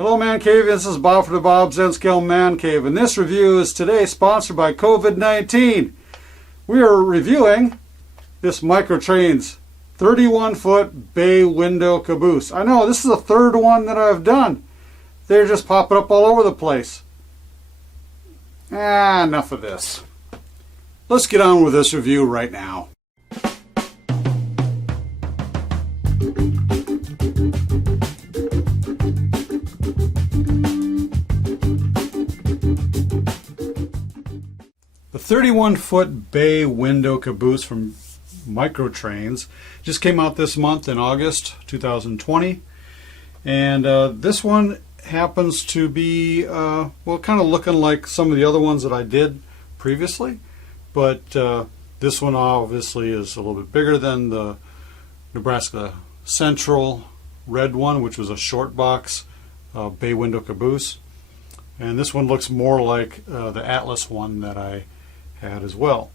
Hello ManCave, this is Bob for DaBob's N-Scale ManCave, and this review is today sponsored by COVID-19. We are reviewing this Microtrains 31-foot Bay Window Caboose. I know, this is the third one that I've done. They're just popping up all over the place. Enough of this. Let's get on with this review right now. The 31-foot Bay Window Caboose from Microtrains just came out this month in August 2020, and this one happens to be well, kind of looking like some of the other ones that I did previously, but this one obviously is a little bit bigger than the Nebraska Central red one, which was a short box Bay Window Caboose, and this one looks more like the Atlas one that I had as well.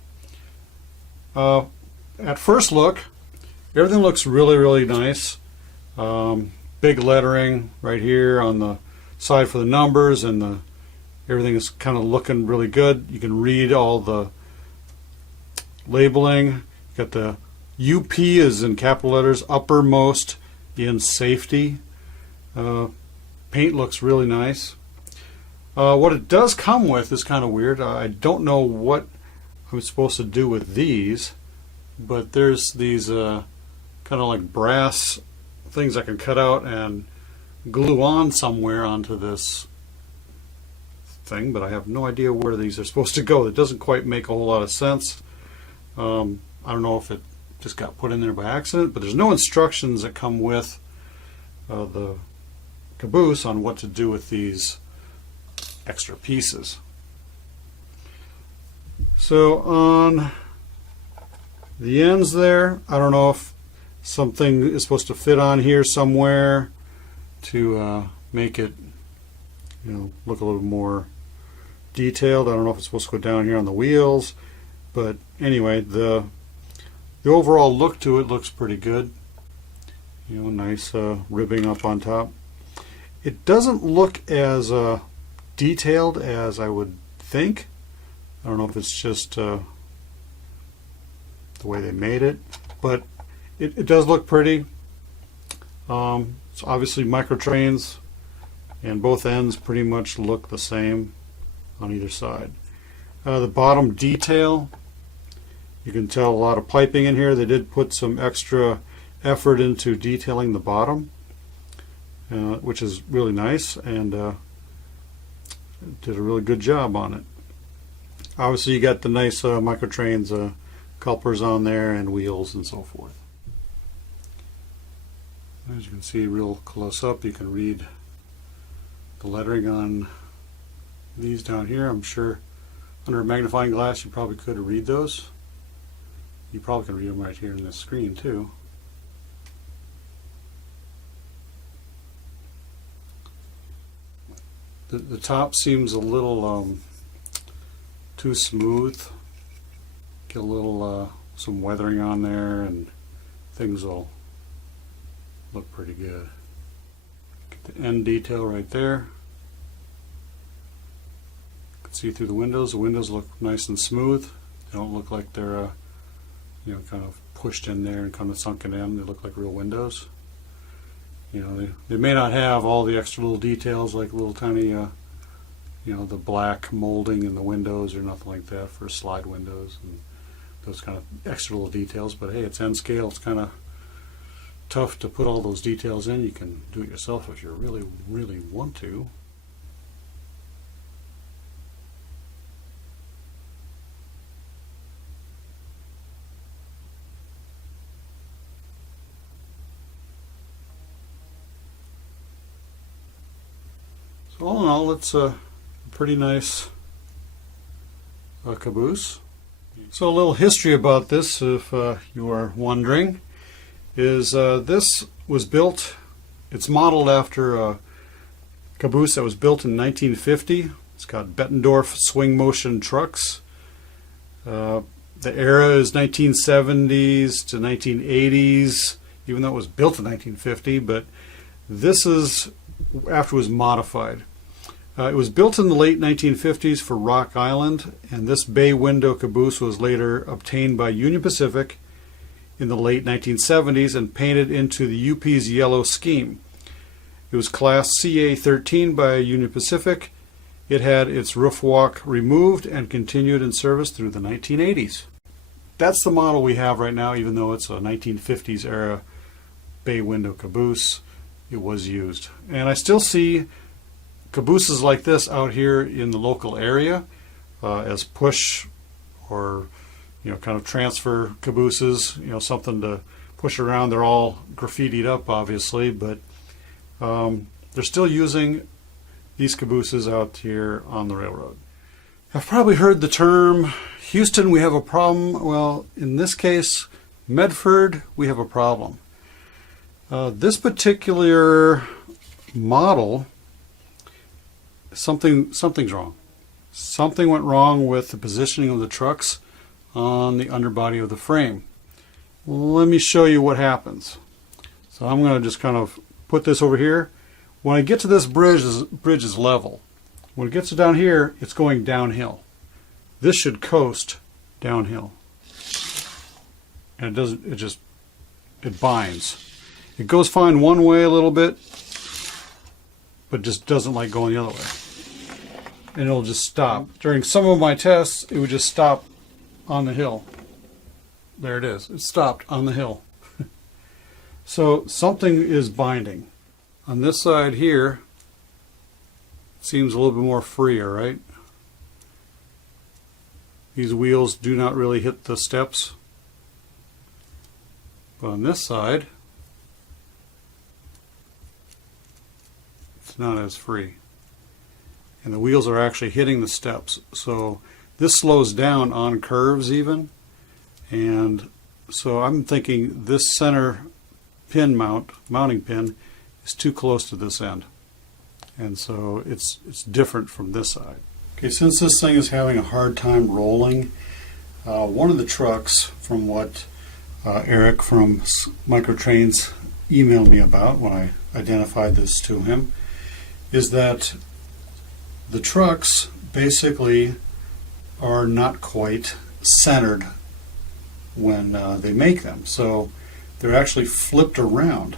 At first look, everything looks really nice. Big lettering right here on the side for the numbers, and everything is kind of looking really good. You can read all the labeling. You got the UP is in capital letters uppermost in safety. Paint looks really nice. What it does come with is kind of weird. I don't know what I'm supposed to do with these, but there's these kind of like brass things I can cut out and glue on somewhere onto this thing, but I have no idea where these are supposed to go. It doesn't quite make a whole lot of sense. I don't know if it just got put in there by accident, but there's no instructions that come with the caboose on what to do with these extra pieces. So on the ends there, I don't know if something is supposed to fit on here somewhere to make it, look a little more detailed. I don't know if it's supposed to go down here on the wheels, but anyway, the overall look to it looks pretty good. Nice ribbing up on top. It doesn't look as detailed as I would think. I don't know if it's just the way they made it, but it does look pretty. It's obviously Microtrains, and both ends pretty much look the same on either side. The bottom detail, you can tell a lot of piping in here. They did put some extra effort into detailing the bottom, which is really nice, and did a really good job on it. Obviously you got the nice Microtrains couplers on there and wheels and so forth. As you can see real close up, you can read the lettering on these down here. I'm sure under a magnifying glass you probably could read those. You probably can read them right here in this screen too. The top seems a little too smooth. Get a little some weathering on there and things will look pretty good. Get the end detail right there. You can see through the windows. The windows look nice and smooth. They don't look like they're kind of pushed in there and kind of sunken in. They look like real windows. They may not have all the extra little details like little tiny the black molding in the windows or nothing like that for slide windows and those kind of extra little details, but hey, it's N-scale. It's kind of tough to put all those details in. You can do it yourself if you really want to. So all in all, it's a pretty nice caboose. So a little history about this, if you are wondering, is this was built, it's modeled after a caboose that was built in 1950. It's got Bettendorf swing motion trucks. The era is 1970s to 1980s, even though it was built in 1950, but this is after it was modified. It was built in the late 1950s for Rock Island, and this Bay Window Caboose was later obtained by Union Pacific in the late 1970s and painted into the UP's yellow scheme. It was Class CA-13 by Union Pacific. It had its roof walk removed and continued in service through the 1980s. That's the model we have right now, even though it's a 1950s era Bay Window Caboose. It was used. And I still see cabooses like this out here in the local area as push or kind of transfer cabooses, something to push around. They're all graffitied up, obviously, but they're still using these cabooses out here on the railroad. I've probably heard the term, Houston, we have a problem. Well, in this case, Medford, we have a problem. This particular model, something's wrong. Something went wrong with the positioning of the trucks on the underbody of the frame. Let me show you what happens. So I'm going to just kind of put this over here. When I get to this bridge is level. When it gets to down here, it's going downhill. This should coast downhill. And it doesn't, it binds. It goes fine one way a little bit, but just doesn't like going the other way. And it'll just stop. During some of my tests, it would just stop on the hill. There it is. It stopped on the hill. So something is binding. On this side here, it seems a little bit more freer, right? These wheels do not really hit the steps. But on this side, it's not as free. And the wheels are actually hitting the steps. So this slows down on curves even. And so I'm thinking this center pin mounting pin is too close to this end. And so it's different from this side. Okay, since this thing is having a hard time rolling, one of the trucks, from what Eric from Microtrains emailed me about when I identified this to him, is that the trucks basically are not quite centered when they make them. So they're actually flipped around.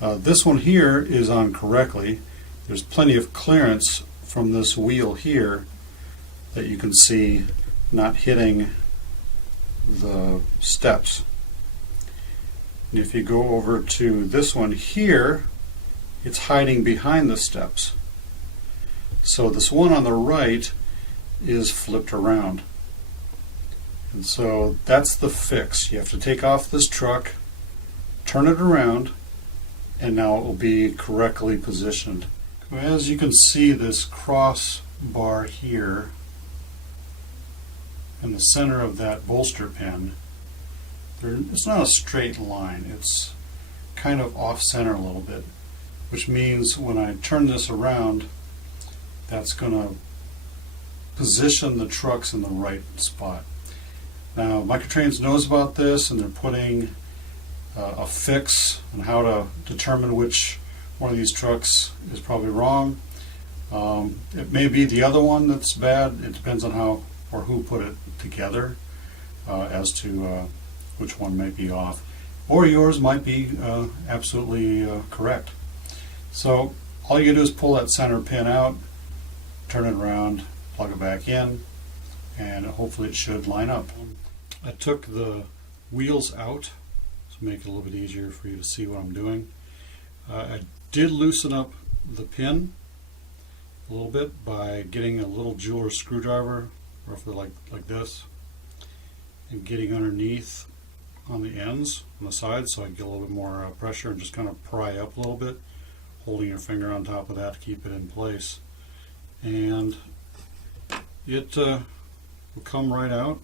This one here is on correctly. There's plenty of clearance from this wheel here that you can see not hitting the steps. And if you go over to this one here, it's hiding behind the steps. So this one on the right is flipped around. And so that's the fix. You have to take off this truck, turn it around, and now it will be correctly positioned. As you can see, this crossbar here in the center of that bolster pin, it's not a straight line. It's kind of off center a little bit, which means when I turn this around, that's going to position the trucks in the right spot. Now, Microtrains knows about this, and they're putting a fix on how to determine which one of these trucks is probably wrong. It may be the other one that's bad. It depends on how or who put it together as to which one might be off. Or yours might be absolutely correct. So all you do is pull that center pin out, turn it around, plug it back in, and hopefully it should line up. I took the wheels out to make it a little bit easier for you to see what I'm doing. I did loosen up the pin a little bit by getting a little jeweler's screwdriver, roughly like this, and getting underneath on the ends, on the sides, so I get a little bit more pressure and just kind of pry up a little bit, holding your finger on top of that to keep it in place. And it will come right out.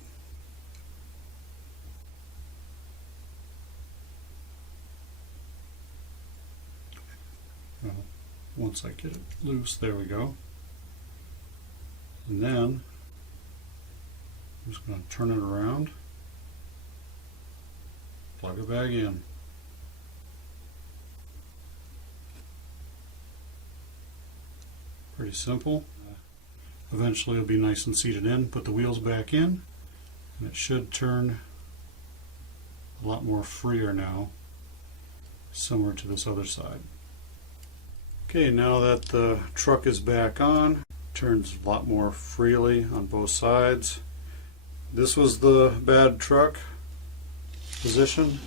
Once I get it loose, there we go. And then I'm just going to turn it around, plug it back in. Pretty simple. Eventually it'll be nice and seated in. Put the wheels back in and it should turn a lot more freer now, similar to this other side. Okay, now that the truck is back on, turns a lot more freely on both sides. This was the bad truck position,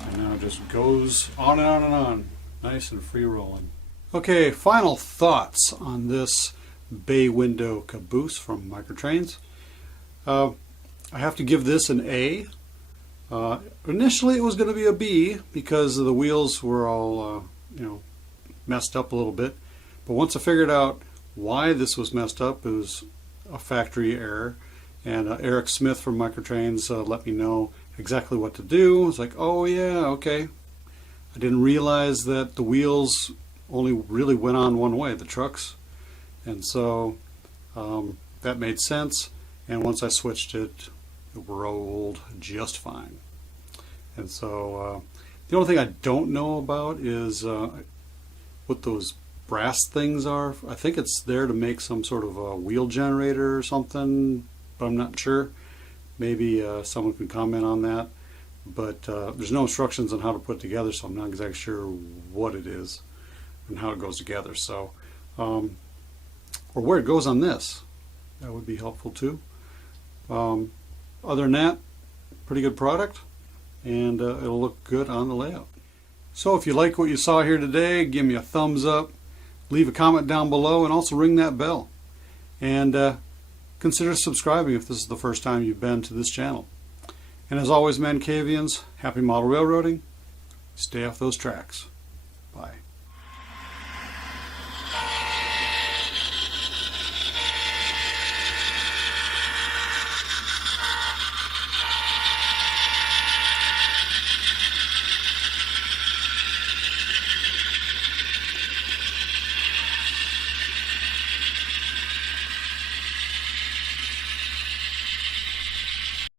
and now it just goes on and on and on, nice and free rolling. Okay, final thoughts on this Bay Window Caboose from Microtrains. I have to give this an A. Initially it was going to be a B because the wheels were all messed up a little bit, but once I figured out why this was messed up, it was a factory error, and Eric Smith from Microtrains let me know exactly what to do. I was like, oh yeah, okay. I didn't realize that the wheels only really went on one way, the trucks, and so that made sense, and once I switched it rolled just fine. And so the only thing I don't know about is what those brass things are. I think it's there to make some sort of a wheel generator or something, but I'm not sure. Maybe someone can comment on that. But there's no instructions on how to put it together, so I'm not exactly sure what it is and how it goes together. So, or where it goes on this, that would be helpful too. Other than that, pretty good product, and it'll look good on the layout. So if you like what you saw here today, give me a thumbs up, leave a comment down below, and also ring that bell. And consider subscribing if this is the first time you've been to this channel. And as always, ManCavians, happy model railroading. Stay off those tracks. Bye.